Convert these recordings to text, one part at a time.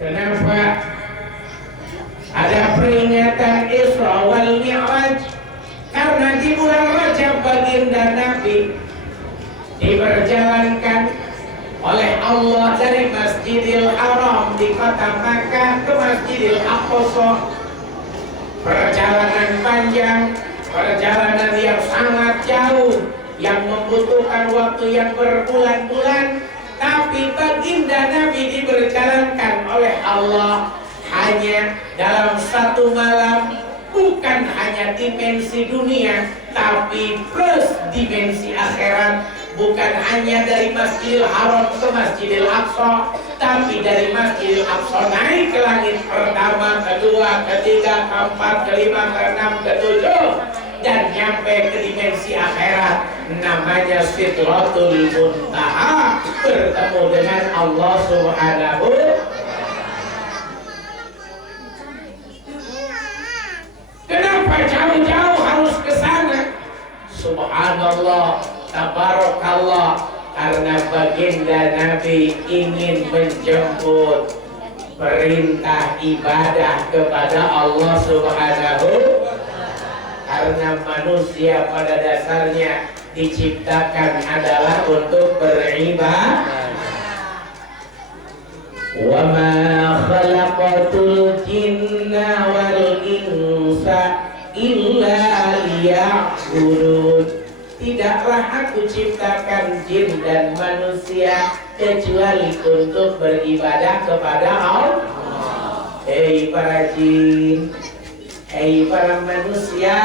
Kenapa ada peringatan Isra wal Mi'raj? Karena di bulan Rajab baginda Nabi diperjalankan oleh Allah dari Masjidil Haram di kota Makkah ke Masjidil Aqsa. Perjalanan panjang, perjalanan yang sangat jauh, yang membutuhkan waktu yang berbulan-bulan, tapi baginda Nabi diperjalankan oleh Allah hanya dalam satu malam. Bukan hanya dimensi dunia, tapi plus dimensi akhirat. Bukan hanya dari Masjidil Haram ke Masjidil Aqsa, tapi dari Masjidil Aqsa naik ke langit pertama, kedua, ketiga, keempat, kelima, keenam, ketujuh, dan nyampe ke dimensi akhirat. Namanya Sidratul Muntaha, bertemu dengan Allah Subhanahu. Kenapa jauh-jauh harus ke sana? Subhanallah, tabarakallah, karena baginda Nabi ingin menjemput perintah ibadah kepada Allah Subhanahu. Karena manusia pada dasarnya diciptakan adalah untuk beribadah. Wa ma khalaqatul jinna wal insa illa liya'budun. Tidaklah aku ciptakan jin dan manusia kecuali untuk beribadah kepada Allah. Hei para jin, hei para manusia,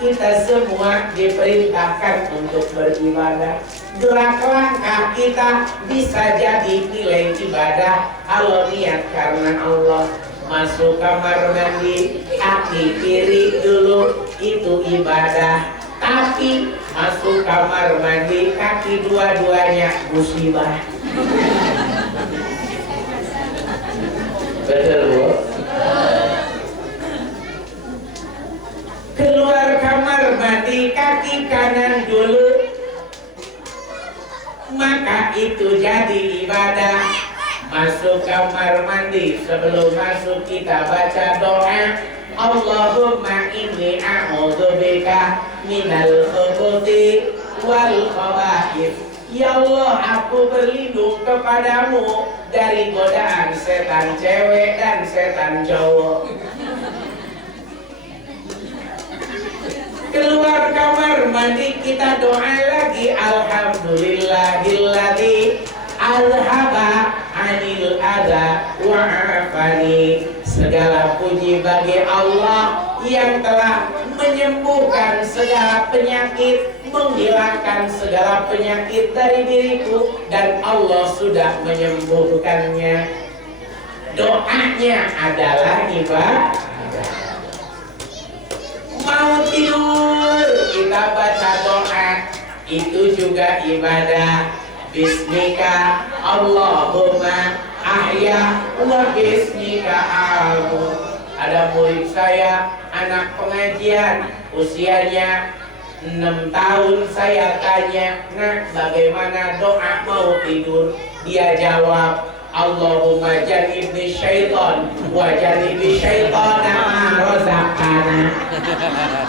kita semua diperintahkan untuk beribadah. Gerak langkah kita bisa jadi nilai ibadah kalau niat karena Allah. Masuk kamar mandi, kaki kiri dulu, itu ibadah. Tapi masuk kamar mandi, kaki dua-duanya musibah. Betul, Bu? Keluar kamar mandi, kaki kanan dulu, maka itu jadi ibadah. Masuk kamar mandi, sebelum masuk kita baca doa, Allahumma inni a'udzubika minal khubuthi wal khaba'ith. Ya Allah, aku berlindung kepadamu dari godaan setan cewek dan setan cowok. Keluar kamar mandi kita doa lagi, alhamdulillahilladzi alhaba anil adha wa afani. Segala puji bagi Allah yang telah menyembuhkan segala penyakit, menghilangkan segala penyakit dari diriku, dan Allah sudah menyembuhkannya. Doanya adalah ibadah. Mau tidur kita baca doa, itu juga ibadah. Bismika Allahumma ahya wa bismika amut. Ada murid saya, anak pengajian, usianya 6 tahun. Saya tanya, nah bagaimana doa mau tidur? Dia jawab, Allahumma jannibni syaitan wa jannibi syaitana ma razaqana.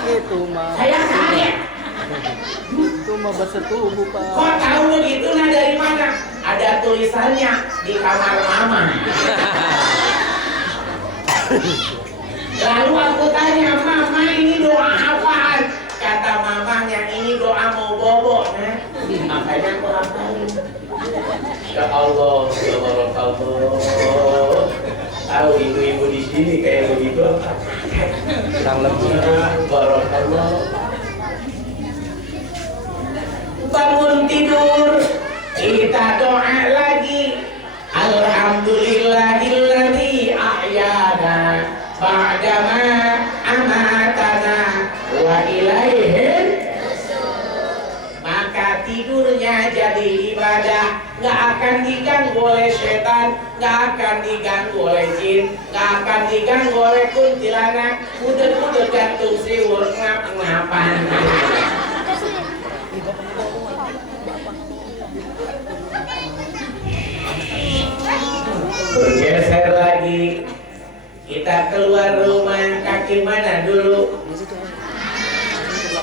Itu mah. Saya kaget. Itu mah bahasa tubuh, Pak. Kok tahu begitu? Nah dari mana? Ada tulisannya di kamar mama. Lalu aku tanya, Mama ini doa apaan? Kata mamanya, ini doa mau bobo. Nah, makanya aku hafalin. Ya Allah, ya Allah. Tahu ibu-ibu di sini kayak begitu apa? Kurang lebih. Barakallah. Bangun tidur, kita doa lagi. Alhamdulillahilladzi ahyana ba'dama amatana wa ilaihin. Maka tidurnya jadi ibadah. Gak akan diganggu oleh setan, gak akan diganggu oleh jin, gak akan diganggu oleh kuntilanak. Udah gantung siwur ngap-ngapan. Bergeser lagi pagi kita keluar rumah kaki mana dulu?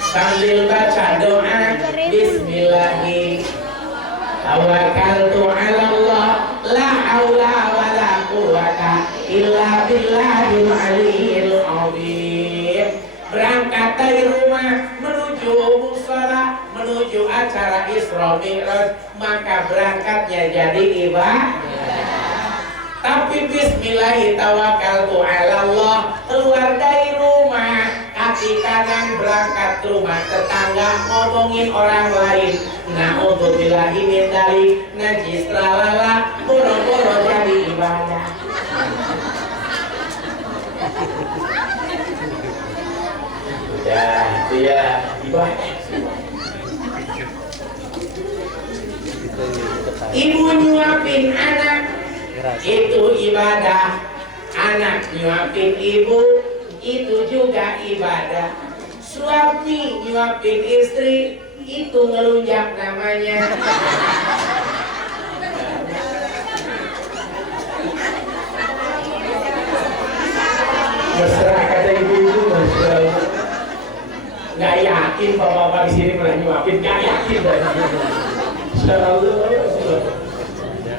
Sambil baca doa Bismillahi tawakkaltu ala Allah la haula wala quwata illa billahil aliyyil azim. Berangkat dari rumah menuju musala, menuju acara Isra Mi'raj, maka berangkatnya jadi ibadah. Tapi bismillahi tawakkaltu ala Allah, keluar dari rumah kaki kanan berangkat ke rumah tetangga ngomongin orang lain. Na'udzubillahi min dzalik, najis tralala, boro-boro jadi ibadah. Ya, itu ya ibadah. Ibu nyuapin anak itu ibadah, anak nyuapin ibu itu juga ibadah. Suami nyuapin istri itu ngelunjak namanya. Mesra kata ibu-ibu, mesra. Nggak yakin bapak-bapak di sini pernah nyuapin, nggak yakin.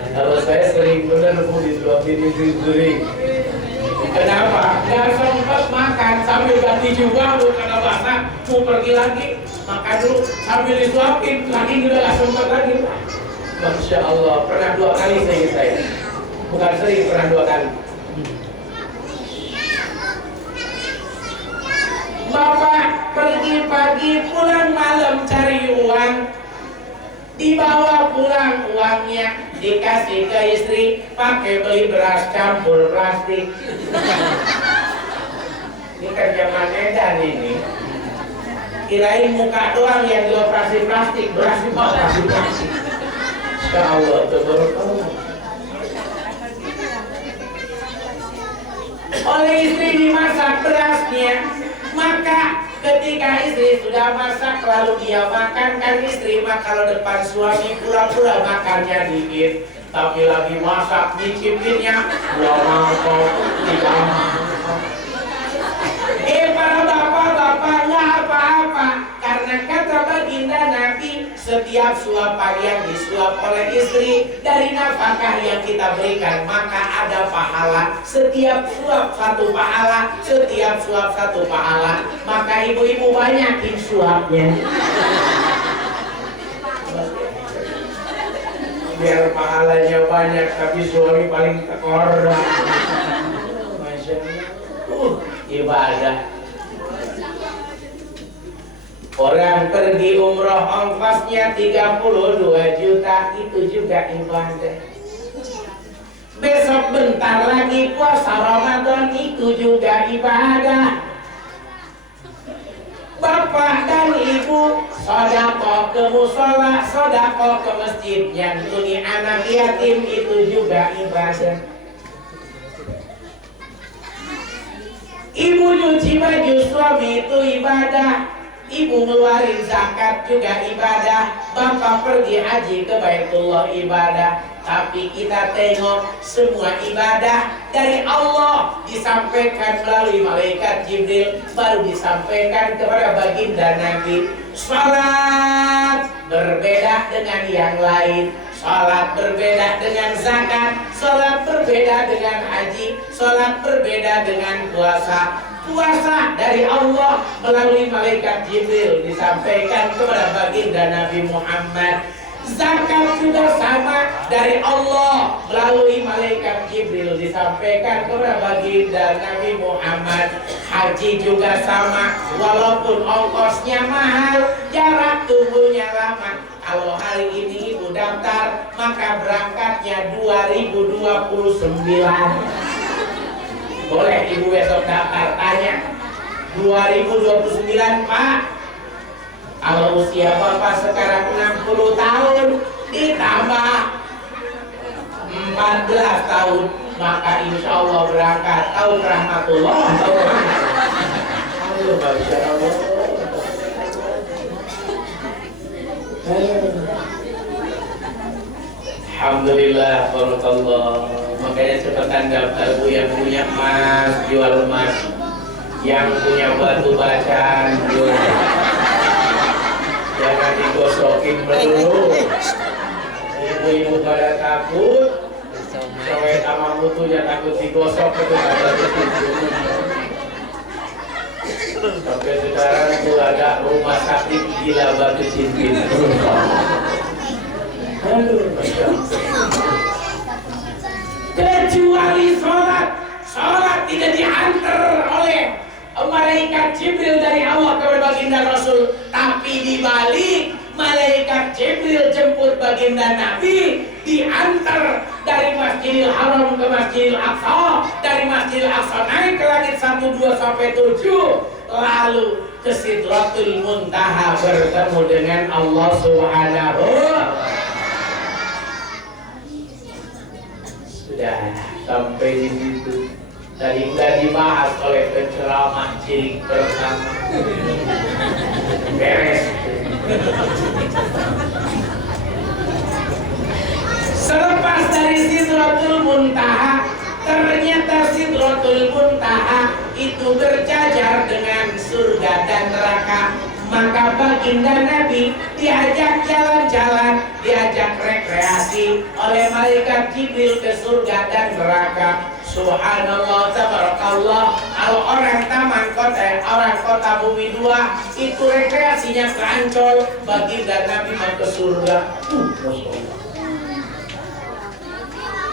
Kalau saya sering benar mau disuapin istri. Kenapa? Nggak sempat makan sambil ganti jubah karena basah, mau pergi lagi makan dulu sambil disuapin lagi udah nggak sempat lagi. Masya Allah, pernah 2 kali saya, bukan sering, pernah 2 kali. Bapak pergi pagi pulang malam cari uang, dibawa pulang uangnya dikasih ke istri pakai beli beras campur plastik. Ini kan zaman edan ini. Kirain muka doang yang dioperasi plastik, beras dioperasi plastik. Insya Allah tuh oleh istri dimasak berasnya, maka ketika istri sudah masak lalu dia makan, kan istri mah kalau depan suami pura-pura makannya dikit, tapi lagi masak nyicipinnya 2 mangkok 3 mangkok. Para bapak-bapak nggak apa-apa, karena kata baginda Nabi, setiap suapan yang disuap oleh istri dari nafkah yang kita berikan maka ada pahala. Setiap suap 1 pahala, setiap suap 1 pahala. Maka ibu-ibu banyakin suapnya biar pahalanya banyak, tapi suami paling tekor. Masya Allah, ibadah. Orang pergi umroh ongkosnya 32 juta, itu juga ibadah. Besok bentar lagi puasa Ramadan, itu juga ibadah. Bapak dan ibu sedekah ke musola, sedekah ke masjid, nyantuni anak yatim, itu juga ibadah. Ibu nyuci baju suami itu ibadah. Ibu ngeluarin zakat juga ibadah. Bapak pergi haji ke Baitullah ibadah. Tapi kita tengok semua ibadah dari Allah disampaikan melalui malaikat Jibril, baru disampaikan kepada baginda Nabi. Salat berbeda dengan yang lain. Salat berbeda dengan zakat. Salat berbeda dengan haji. Salat berbeda dengan puasa. Puasa dari Allah melalui malaikat Jibril disampaikan kepada baginda Nabi Muhammad. Zakat juga sama dari Allah melalui malaikat Jibril disampaikan kepada baginda Nabi Muhammad. Haji juga sama, walaupun ongkosnya mahal, jarak tempuhnya lama. Kalau hari ini ibu daftar, maka berangkatnya 2029. Boleh ibu besok daftar, tanya 2029 Pak. Kalau usia bapak sekarang 60 tahun ditambah 14 tahun, maka insya Allah berangkat tahun rahmatullah. Masya Allah. Alhamdulillah, barakallah. Makanya cepetan daftar Bu, yang punya emas jual emas, yang punya batu bacaan jual. Jangan digosokin dulu. Ibu-ibu pada takut, cewek sama mutunya takut digosok itu kata sampai sekarang itu ada rumah sakit gila batu cincin. Aduh, kecuali sholat tidak diantar oleh malaikat Jibril dari Allah kepada baginda Rasul, tapi dibalik malaikat Jibril jemput baginda Nabi, diantar dari Masjidil Haram ke Masjidil Aqsa, dari Masjidil Aqsa naik ke langit 1, 2 sampai 7, lalu ke Sidratul Muntaha bertemu dengan Allah Subhanahu. Sudah sampai di situ. Tadi sudah dibahas oleh penceramah cilik pertama. Beres. Selepas dari Sidratul Muntaha, ternyata Sidratul Muntaha itu berjajar dengan surga dan neraka. Maka baginda Nabi diajak jalan-jalan, diajak rekreasi oleh malaikat Jibril ke surga dan neraka. Subhanallah, tabarakallah. Kalau orang taman kota, orang kota bumi 2 itu rekreasinya ke Ancol, baginda Nabi mau ke surga.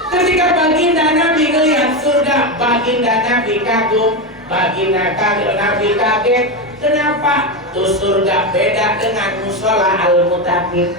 Ketika baginda Nabi melihat surga, baginda Nabi kagum, baginda Nabi kaget. Kenapa? Tuh surga beda dengan musola al-mutaqin.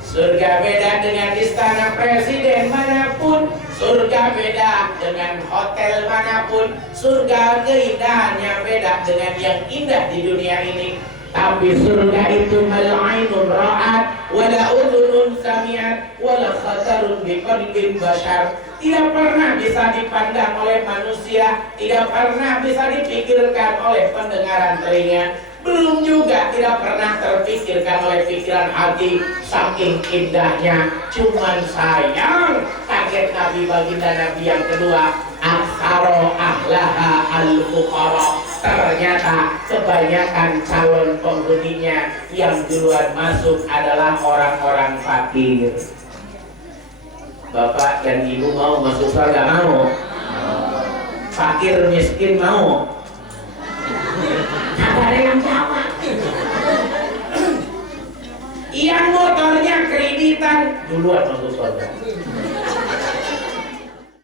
Surga beda dengan istana presiden manapun. Surga beda dengan hotel manapun. Surga keindahannya beda dengan yang indah di dunia ini. Tapi surga itu mal-ainun ra'at, wala udhunun sami'at, wala khatarun biqalbin bashar. Tidak pernah bisa dipandang oleh manusia, tidak pernah bisa dipikirkan oleh pendengaran telinga, belum juga tidak pernah terpikirkan oleh pikiran hati, saking indahnya. Cuman sayang, kaget Nabi baginda Nabi yang kedua, akharo ahlaha al-fuqara. Ternyata kebanyakan calon penghuninya yang duluan masuk adalah orang-orang fakir. Bapak dan ibu mau masuk surga? Mau? Fakir miskin mau? Ada yang jawab. Yang motornya kreditan duluan masuk surga.